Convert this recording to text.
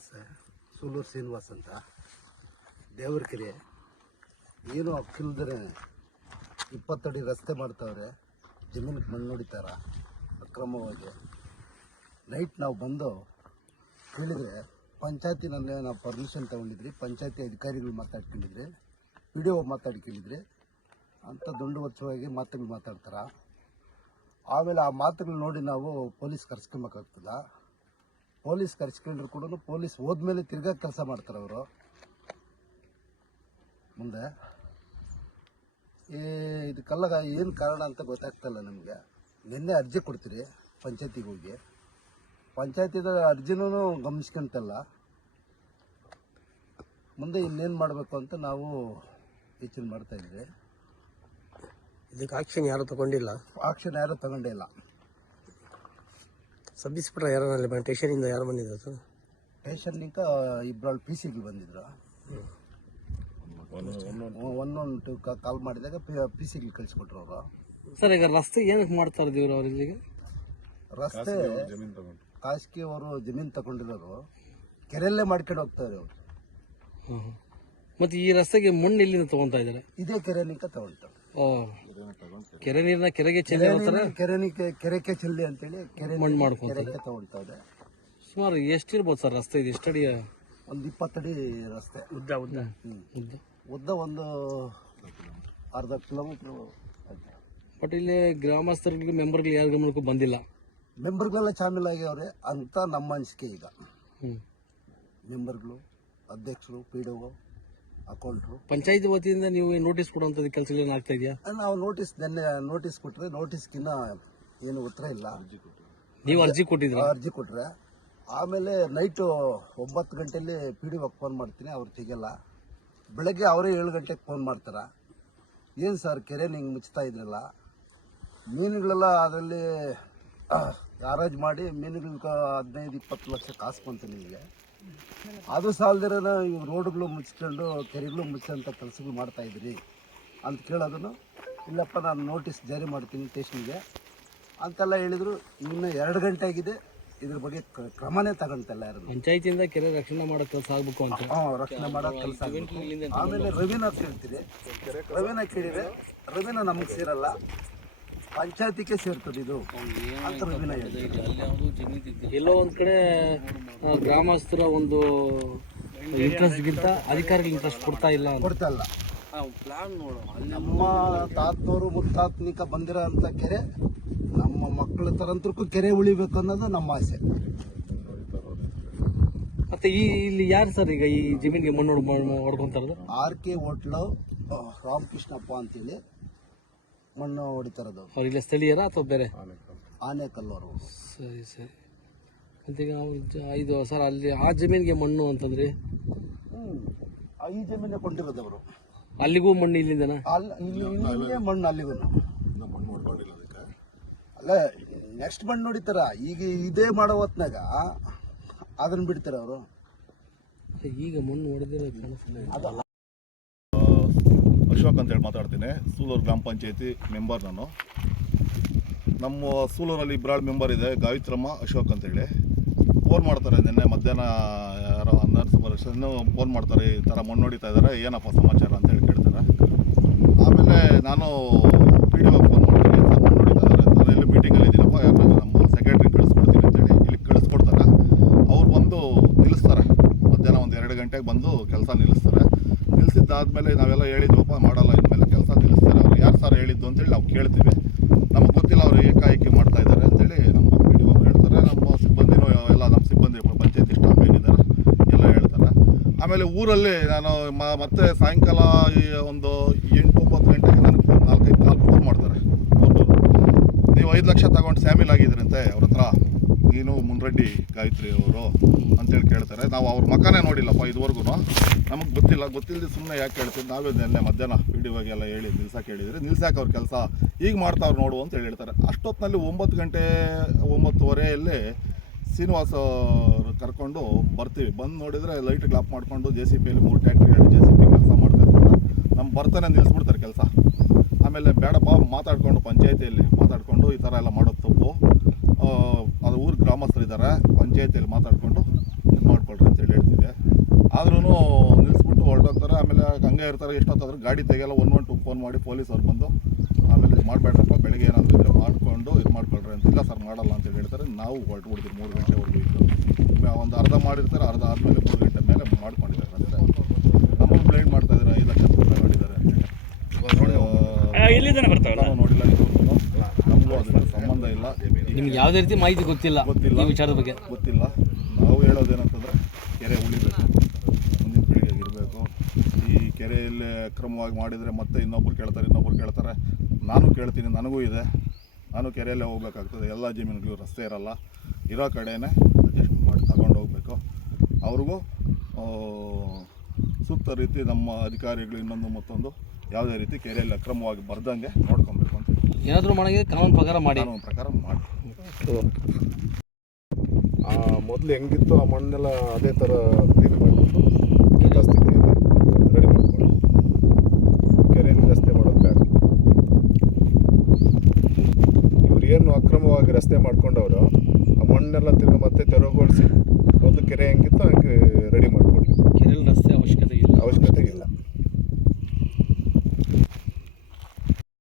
ನಮಸ್ತೆ ಸೂಲೂರು ಶ್ರೀನಿವಾಸ್ ಅಂತ. ದೇವ್ರ ಕೆರೆ. ಏನು ಅಕ್ಕಿಲ್ದೇ ಇಪ್ಪತ್ತಡಿ ರಸ್ತೆ ಮಾಡ್ತಾವ್ರೆ, ಜಮೀನಿಗೆ ಮಣ್ಣು ಹೊಡಿತಾರ ಅಕ್ರಮವಾಗಿ. ನೈಟ್ ನಾವು ಬಂದು ಕೇಳಿದರೆ ಪಂಚಾಯತಿನಲ್ಲೇ ನಾವು ಪರ್ಮಿಷನ್ ತೊಗೊಂಡಿದ್ರಿ, ಪಂಚಾಯತಿ ಅಧಿಕಾರಿಗಳು ಮಾತಾಡ್ಕೊಂಡಿದ್ರಿ, ಪಿ ಡಿ ಒ ಮಾತಾಡ್ಕೊಂಡಿದ್ರಿ, ಅಂತ ದುಂಡುವಚ್ಚವಾಗಿ ಮಾತುಗಳು ಮಾತಾಡ್ತಾರ. ಆಮೇಲೆ ಆ ಮಾತುಗಳು ನೋಡಿ ನಾವು ಪೊಲೀಸ್ ಕರ್ಸ್ಕೊಬೇಕಾಗ್ತದ. ಪೊಲೀಸ್ ಕರ್ಸ್ಕೊಂಡ್ರು ಕೂಡ ಪೊಲೀಸ್ ಹೋದ್ಮೇಲೆ ತಿರ್ಗಾ ಕೆಲಸ ಮಾಡ್ತಾರೆ ಅವರು. ಮುಂದೆ. ಈ ಇದಕ್ಕೆಲ್ಲ ಏನು ಕಾರಣ ಅಂತ ಗೊತ್ತಾಗ್ತಲ್ಲ ನಮಗೆ. ನಿನ್ನೆ ಅರ್ಜಿ ಕೊಡ್ತೀರಿ ಪಂಚಾಯತಿಗೆ ಹೋಗಿ. ಪಂಚಾಯತಿದ ಅರ್ಜಿನೂ ಗಮನಿಸ್ಕೊಂತಲ್ಲ. ಮುಂದೆ ಇನ್ನೇನು ಮಾಡಬೇಕು ಅಂತ ನಾವು ಯೋಚನೆ ಮಾಡ್ತಾ ಇದ್ವಿ. ಇದಕ್ಕೆ ಆಕ್ಷನ್ ಯಾರು ತಗೊಂಡಿಲ್ಲ? ಆಕ್ಷನ್ ಯಾರು ತಗೊಂಡೇ ಇಲ್ಲ ಸಬ್ ಇನ್ಸ್ಪೆಕ್ಟರ್ ಯಾರು ಅಲ್ಲಿ ಬಂದು ಸ್ಟೇಷನಿಂದ ಯಾರು ಬಂದಿದ್ರು ಸರ್? ಪೇಷಂಟ್ನಿಂದ ಇಬ್ಬರಲ್ಲಿ ಪಿ ಸಿಗೆ ಬಂದಿದ್ರು. ಒಂದೊಂದು ಕಾಲ್ ಮಾಡಿದಾಗ ಪಿ ಸಿಗೆ ಕಳಿಸ್ಕೊಟ್ರು ಅವರು. ಸರ್ ಈಗ ರಸ್ತೆ ಏನಕ್ಕೆ ಮಾಡ್ತಾ ಇದ್ದೀವಿ ಅವ್ರು ಇಲ್ಲಿಗೆ? ರಸ್ತೆ ಖಾಸಗಿ ಅವರು ಜಮೀನು ತಗೊಂಡಿರೋರು. ಕೆರೆಯಲ್ಲೇ ಮಾಡ್ಕೊಂಡು ಹೋಗ್ತಾರೆ ಅವರು ಮತ್ತೆ ಈ ರಸ್ತೆಗೆ ಮಣ್ಣು ಇಲ್ಲಿಂದ ತಗೊಂತಾ ಇದ್ದಾರೆ? ಇದೇ ಕೆರೆನಿಕ ತಗೊಂತಾರೆ ಕೆರೆ ನೀರನ್ನ ಕೆರೆಗೆ ಚೆಲ್ಲಿ ಹೋಗ್ತಾರೆ ಕೆರೆ ಕೆರೆಕ್ಕೆ ಚೆಲ್ಲಿ ಅಂತೇಳಿ ಕೆರೆ ಮಣ್ಣು ಮಾಡ್ಕೊಂತಾರೆ ಕೆರೆಗೆ ತಗೊಳ್ತಾ ಇದೆ ಸುಮಾರು ಎಷ್ಟಿರ್ಬೋದು ಸರ್ ರಸ್ತೆ ಇದು? ಎಷ್ಟಡಿಯ ಒಂದು ಇಪ್ಪತ್ತಡಿ ರಸ್ತೆ. ಉದ್ದ ಉದ್ದ. ಉದ್ದ. ಉದ್ದ ಒಂದು ಅರ್ಧ ಕಿಲೋಮೀಟ್ರ್ ಬಟ್ ಇಲ್ಲಿ ಗ್ರಾಮಸ್ಥರಿಗೆ ಮೆಂಬರ್ಗಳು ಯಾರ ಗಮನಕ್ಕೂ ಬಂದಿಲ್ಲ. ಮೆಂಬರ್ಗಳೆಲ್ಲ ಆಗ್ಯವ್ರೆ ಅಂತ ನಮ್ಮ ಅನಿಸಿಕೆ ಈಗ. ಹ್ಞೂ ಮೆಂಬರ್ಗಳು ಅಧ್ಯಕ್ಷರು ಪಿ ಡಿ ಒ ಅಕೌಂಟ್ರು ಪಂಚಾಯತ್ ವತಿಯಿಂದ ನೀವು ನೋಟಿಸ್ ಕೊಡುವಂಥದ್ದು ಕೆಲಸ ಏನು ಆಗ್ತಾ ಇದೆಯಾ? ನಾವು ನೋಟಿಸ್ ನಿನ್ನೆ ನೋಟಿಸ್ ಕೊಟ್ರೆ ನೋಟಿಸ್ಗಿನ್ನ ಏನು ಉತ್ತರ ಇಲ್ಲ. ನೀವು ಅರ್ಜಿ ಕೊಟ್ಟಿದ್ರ? ಅರ್ಜಿ ಕೊಟ್ಟರೆ ಆಮೇಲೆ ನೈಟು ಒಂಬತ್ತು ಗಂಟೆಯಲ್ಲಿ ಪಿ ಡಿ ಒಕ್ ಫೋನ್ ಮಾಡ್ತೀನಿ ಅವ್ರು ತೆಗಿಯಲ್ಲ. ಬೆಳಗ್ಗೆ ಅವರೇ ಏಳು ಗಂಟೆಗೆ ಫೋನ್ ಮಾಡ್ತಾರ. ಏನು ಸರ್ ಕೆರೆ ಹಿಂಗೆ ಮುಚ್ತಾ ಇದ್ರಲ್ಲ? ಮೀನುಗಳೆಲ್ಲ ಅದರಲ್ಲಿ ಹರಾಜು ಮಾಡಿ ಮೀನುಗಳ ಹದಿನೈದು ಇಪ್ಪತ್ತು ಲಕ್ಷ ಕಾಸ್ಕೊಂತೀನಿ ಬಂತು ನಿಮಗೆ. ಅದು ಸಾಲದಿರೋ ಇವು ರೋಡ್ಗಳು ಮುಚ್ಕೊಂಡು ಕೆರೆಗಳು ಮುಚ್ಚಂತ ಕೆಲಸಗಳು ಮಾಡ್ತಾ ಇದ್ರಿ ಅಂತ ಕೇಳೋದನ್ನು ಇಲ್ಲಪ್ಪ ನಾನು ನೋಟಿಸ್ ಜಾರಿ ಮಾಡ್ತೀನಿ ಸ್ಟೇಷನ್ಗೆ. ಅಂತೆಲ್ಲ ಹೇಳಿದ್ರು ಇನ್ನು ಎರಡು ಗಂಟೆ ಆಗಿದೆ ಇದ್ರ ಬಗ್ಗೆ ಕ- ಕ್ರಮನೇ ತಗೊಂತಲ್ಲ ಯಾರು. ಪಂಚಾಯತಿಯಿಂದ ಕೆರೆ ರಕ್ಷಣೆ ಮಾಡೋ ಕೆಲಸ ಆಗ್ಬೇಕು ಅಂತ. ರಕ್ಷಣೆ ಮಾಡೋ ಕೆಲಸ ಆಮೇಲೆ ರವಿನ ಕೇಳ್ತೀರಿ. ರವಿನ ಕೇಳಿದೆ ರವಿನ ನಮಗೆ ಸೇರಲ್ಲ. ಪಂಚಾಯತಿಗೆ ಸೇರ್ತದೆ ಇದು. ಎಲ್ಲೋ ಒಂದ್ ಕಡೆ ಗ್ರಾಮಸ್ಥರ ಒಂದು ಇಂಟ್ರೆಸ್ಟ್ಗಿಂತ ಅಧಿಕಾರಿಗಳ ಇಂಟ್ರೆಸ್ಟ್ ಕೊಡ್ತಾ ಇಲ್ಲ ಕೊಡ್ತಾ ಇಲ್ಲ. ನಮ್ಮ ತಾತನವರು ಮುತ್ತಾತ್ಮಿಕ ಬಂದಿರೋ ಅಂತ ಕೆರೆ ನಮ್ಮ ಮಕ್ಕಳ ತರಂತ್ರಕ್ಕೂ ಕೆರೆ ಉಳಿಬೇಕು ಅನ್ನೋದು ನಮ್ಮ ಆಸೆ. ಮತ್ತೆ ಈ ಇಲ್ಲಿ ಯಾರು ಸರ್ ಈಗ ಈ ಜಮೀನಿಗೆ ಮಣ್ಣು ಹೊಡ್- ಮಣ್ಣು ಹೊಡ್ಕೊಂತ ಇರೋದು ಆರ್ ಕೆ ಹೋಟ್ಲು ರಾಮಕೃಷ್ಣಪ್ಪ ಅಂತೇಳಿ. ಮಣ್ಣು ಹೊಡಿತಾರೆ ಇರೋದು ಅವ್ರು ಇಲ್ಲ ಸ್ಥಳೀಯರ ಅಥವಾ ಬೇರೆ? ಆನೆಕಲ್ಲವರು ಸರಿ ಸರಿ. ಅಂತೀಗ ಈಗ ಐದು ಜ- ಇದು ಸರ್ ಅಲ್ಲಿ ಆ ಜಮೀನಿಗೆ ಮಣ್ಣು ಅಂತಂದ್ರಿ? ಈ ಜಮೀನೇ ಕೊಂಡಿರೋದು ಅವರು ಅಲ್ಲಿಗೂ ಮಣ್ಣು ಇಲ್ಲಿಂದನ? ಅಲ್ಲಿ ಇಲ್ಲಿ- ಮಣ್ಣು ಅಲ್ಲಿಗೂ. ಅಲ್ಲ ನೆಕ್ಸ್ಟ್ ಮಣ್ಣು ಹೊಡಿತಾರ. ಈಗ ಇದೇ ಮಾಡೋ ಹೊತ್ನಾಗ ಅದನ್ನ ಬಿಡ್ತಾರ ಅವರು. ಈಗ ಮಣ್ಣು ಹೊಡೆದಿರೋ ಕಾಣಿಸ್ತಿಲ್ಲ ಅಶೋಕ್ ಅಂತೇಳಿ ಮಾತಾಡ್ತೀನಿ. ಸೂಲೂರು ಗ್ರಾಮ ಪಂಚಾಯತಿ ಮೆಂಬರ್ ನಾನು. ನಮ್ಮ ಸೂಲೂರಲ್ಲಿ ಇಬ್ಬರಾಳು ಮೆಂಬರ್ ಇದೆ ಗಾಯತ್ರಮ್ಮ ಅಶೋಕ್ ಅಂತೇಳಿ ಫೋನ್ ಮಾಡ್ತಾರೆ ನಿನ್ನೆ ಮಧ್ಯಾಹ್ನ, ಯಾರೋ ಬರೋಷ್ಟು ಫೋನ್ ಮಾಡ್ತಾರೆ, ಈ ಥರ ಮಣ್ಣು ಹೊಡಿತಾ ಇದ್ದಾರೆ ಏನಪ್ಪ ಸಮಾಚಾರ ಅಂತೇಳಿ ಕೇಳ್ತಾರೆ. ಆಮೇಲೆ ನಾನು ಪಿ ಡಿ ಫೋನ್ ಮಾಡ್ತೀನಿ ಮಣ್ಣು ಇದ್ದಾರೆ ನಾನು ಇಲ್ಲಿ ಮೀಟಿಂಗಲ್ಲಿ ಇದ್ದೀನಪ್ಪ ಯಾರು ನಮ್ಮ ಸೆಕ್ರೆಟ್ರಿ ಕಳಿಸ್ಕೊಡ್ತೀನಿ ಅಂತೇಳಿ ಇಲ್ಲಿ ಕಳಿಸ್ಕೊಡ್ತಾರೆ. ಅವ್ರು ಬಂದು ನಿಲ್ಲಿಸ್ತಾರೆ. ಮಧ್ಯಾಹ್ನ ಒಂದು ಎರಡು ಗಂಟೆಗೆ ಬಂದು ಕೆಲಸ ನಿಲ್ಲಿಸ್ತಾರೆ. ನಿಲ್ಲಿಸಿದ್ದಾದ್ಮೇಲೆ ನಾವೆಲ್ಲ ಹೇಳಿದ್ವಪ್ಪ ಮಾಡಲ್ಲ, ಇನ್ಮೇಲೆ ಕೆಲಸ ನಿಲ್ಲಿಸ್ತಾರೆ ಅವ್ರು. ಯಾರು ಸರ್ ಹೇಳಿದ್ದು ಅಂತೇಳಿ ನಾವು ಕೇಳ್ತೀವಿ. ನಮಗೆ ಗೊತ್ತಿಲ್ಲ ಅವರು ಏಕಾಏಕಿ ಮಾಡ್ತಾ ಇದ್ದಾರೆ ಅಂತೇಳಿ ನಮ್ಮ ಪಿ ಡಿ ಹೇಳ್ತಾರೆ. ನಮ್ಮ ಸಿಬ್ಬಂದಿನೂ ಎಲ್ಲ ನಮ್ಮ ಸಿಬ್ಬಂದಿ ಪಂಚಾಯತಿ ಸ್ಟಾಫ್ ಏನಿದ್ದಾರೆ ಎಲ್ಲ ಹೇಳ್ತಾರೆ. ಆಮೇಲೆ ಊರಲ್ಲಿ ನಾನು ಮತ್ತೆ ಸಾಯಂಕಾಲ ಒಂದು ಎಂಟು ಒಂಬತ್ತು ಗಂಟೆಗೆ ನನಗೆ ಫೋನ್ ನಾಲ್ಕೈದು ನಾಲ್ಕು ಫೋನ್ ಮಾಡ್ತಾರೆ. ನೀವು ಐದು ಲಕ್ಷ ತಗೊಂಡು ಸ್ಯಾಮಿಲ್ ಆಗಿದ್ರಂತೆ ಅವ್ರ ಹತ್ರ. ನೀನು ಮುನ್ರೆಡ್ಡಿ ಗಾಯತ್ರಿ ಅವರು ಅಂತೇಳಿ ಕೇಳ್ತಾರೆ. ನಾವು ಅವ್ರ ಮಕ್ಕನೇ ನೋಡಿಲ್ಲಪ್ಪ ಇದುವರೆಗೂ ನಮಗೆ ಗೊತ್ತಿಲ್ಲ. ಗೊತ್ತಿಲ್ಲದೆ ಸುಮ್ಮನೆ ಯಾಕೆ ಕೇಳ್ತೀವಿ ನಾವೇ ನಿನ್ನೆ ಮಧ್ಯಾಹ್ನ ಎಲ್ಲ ಹೇಳಿ ನಿಲ್ಸಕ್ಕೆ ಹೇಳಿದರೆ ನಿಲ್ಸಕ್ಕೆ ಅವ್ರ ಕೆಲಸ ಈಗ ಮಾಡ್ತಾವ್ರು ನೋಡು ಅಂತ ಹೇಳಿ ಹೇಳ್ತಾರೆ ಅಷ್ಟೊತ್ತಿನಲ್ಲಿ ಒಂಬತ್ತು ಗಂಟೆ, ಒಂಬತ್ತುವರೆಯಲ್ಲಿ ಶ್ರೀನಿವಾಸ ಕರ್ಕೊಂಡು ಬರ್ತೀವಿ. ಬಂದು ನೋಡಿದರೆ ಲೈಟ್ ಗ್ಲಾಪ್ ಮಾಡಿಕೊಂಡು ಜೆ ಸಿ ಪಿಯಲ್ಲಿ ಮೂರು ಟ್ಯಾಕ್ಟ್ರಿ ಜೆ ಸಿ ಪಿ ಕೆಲಸ ಮಾಡ್ತಾ ಇರ್ತಾರೆ. ನಮ್ಮ ಬರ್ತಾನೆ ನಿಲ್ಲಿಸ್ಬಿಡ್ತಾರೆ ಕೆಲಸ. ಆಮೇಲೆ ಬೇಡಪ್ಪ ಮಾತಾಡ್ಕೊಂಡು ಪಂಚಾಯತಿಯಲ್ಲಿ ಮಾತಾಡಿಕೊಂಡು ಈ ಥರ ಎಲ್ಲ ಮಾಡೋದು ತಪ್ಪು. ಅದು ಊರು ಗ್ರಾಮಸ್ಥರಿದ್ದಾರೆ ಪಂಚಾಯತಿಯಲ್ಲಿ ಮಾತಾಡಿಕೊಂಡು ಇದು ಮಾಡ್ಕೊಳ್ರಿ ಅಂತೇಳಿ ಹೇಳ್ತಿದ್ದೆ. ಆದ್ರೂ ನಿಲ್ಲಿಸ್ಬಿಟ್ಟು ಹೊರಟೋಗ್ತಾರೆ, ಆಮೇಲೆ ಹಂಗೆ ಇರ್ತಾರೆ, ಎಷ್ಟೊತ್ತಾದ್ರೂ ಗಾಡಿ ತೆಗೆಯಲ್ಲ ಒನ್ ಒನ್ ಟು ಫೋನ್ ಮಾಡಿ ಪೊಲೀಸವ್ರು ಬಂದು, ಆಮೇಲೆ ಇದು ಮಾಡಬೇಡ್ರಪ್ಪ, ಬೆಳಗ್ಗೆ ಏನಾದರೂ ಇದ್ರೆ ಮಾಡಿಕೊಂಡು ಇದು ಮಾಡ್ಕೊಳ್ರಿ ಅಂತ, ಇಲ್ಲ ಸರ್ ಮಾಡಲ್ಲ ಅಂತೇಳಿ ಹೇಳ್ತಾರೆ. ನಾವು ಹೊರಟು ಬಿಡ್ತೀವಿ ಮೂರು ಗಂಟೆವರೆಗೂ ಇದ್ದು. ಒಂದು ಅರ್ಧ ಮಾಡಿರ್ತಾರೆ, ಅರ್ಧ ಆದಮೇಲೆ ಮೂರು ಗಂಟೆ ಮೇಲೆ ಮಾಡ್ಕೊಂಡಿದ್ದಾರೆ. ಬ್ಲೈಂಡ್ ಮಾಡ್ತಾ ಇದ್ದಾರೆ ಐದು ಲಕ್ಷ ರೂಪಾಯಿ ಮಾಡಿದ್ದಾರೆ ಎಲ್ಲಿಂದನೇ ಬರ್ತಾವಲ್ಲ ನಾನು ನೋಡಿಲ್ಲ ನಮಗೂ ಅದಕ್ಕೆ ಸಂಬಂಧ ಇಲ್ಲ. ನಿಮ್ಗೆ ಯಾವುದೇ ರೀತಿ ಮಾಹಿತಿ ಗೊತ್ತಿಲ್ಲ ಗೊತ್ತಿಲ್ಲ. ಈ ವಿಚಾರದ ಬಗ್ಗೆ. ಗೊತ್ತಿಲ್ಲ. ನಾವು ಹೇಳೋದೇನಂತಂದ್ರೆ ಕೆರೆ ಉಳಿಬೇಕು. ಮುಂದಿನ ಪೀಳಿಗೆಗೆ ಇರಬೇಕು. ಈ ಕೆರೆಯಲ್ಲಿ ಅಕ್ರಮವಾಗಿ ಮಾಡಿದರೆ ಮತ್ತೆ ಇನ್ನೊಬ್ರು ಕೇಳ್ತಾರೆ ಇನ್ನೊಬ್ರು ಕೇಳ್ತಾರೆ. ನಾನು ಕೇಳ್ತೀನಿ ನನಗೂ ಇದೆ. ನಾನು ಕೆರೆಯಲ್ಲೇ ಹೋಗ್ಬೇಕಾಗ್ತದೆ. ಎಲ್ಲ ಜಮೀನುಗಳು ರಸ್ತೆ ಇರಲ್ಲ. ಇರೋ ಕಡೆನೇ ಅಡ್ಜಸ್ಟ್ ಮಾಡಿ ತಗೊಂಡು ಹೋಗಬೇಕು. ಅವ್ರಿಗೂ ಸೂಕ್ತ ರೀತಿ ನಮ್ಮ ಅಧಿಕಾರಿಗಳು ಇನ್ನೊಂದು ಮತ್ತೊಂದು ಯಾವುದೇ ರೀತಿ ಕೆರೆಯಲ್ಲಿ ಅಕ್ರಮವಾಗಿ ಬರ್ದಂಗೆ ನೋಡ್ಕೊಬೇಕು ಅಂತ ಏನಾದರೂ ಮಾಡೋಂಗಿದ್ರೆ ಕಾನೂನು ಪ್ರಕಾರ ಮಾಡಿ. ಕಾನೂನು ಪ್ರಕಾರ ಮಾಡಿ. ಮೊದಲು ಹೆಂಗಿತ್ತು ಆ ಮಣ್ಣೆಲ್ಲ ಅದೇ ಥರ ಕ್ಲೀನ್ ಮಾಡಿಬಿಟ್ಟು ರೆಡಿ ಕೆರೆಯಲ್ಲಿ ರಸ್ತೆ ಮಾಡೋದು ಬೇಡ. ಇವ್ರು ಏನು ಅಕ್ರಮವಾಗಿ ರಸ್ತೆ ಮಾಡ್ಕೊಂಡವರು ಆ ಮಣ್ಣೆಲ್ಲ ತಿರುಗಿ ಮತ್ತೆ ತೆರವುಗೊಳಿಸಿ ಒಂದು ಕೆರೆ ಹೆಂಗಿತ್ತು ಹಂಗೆ ರೆಡಿ ಮಾಡಿ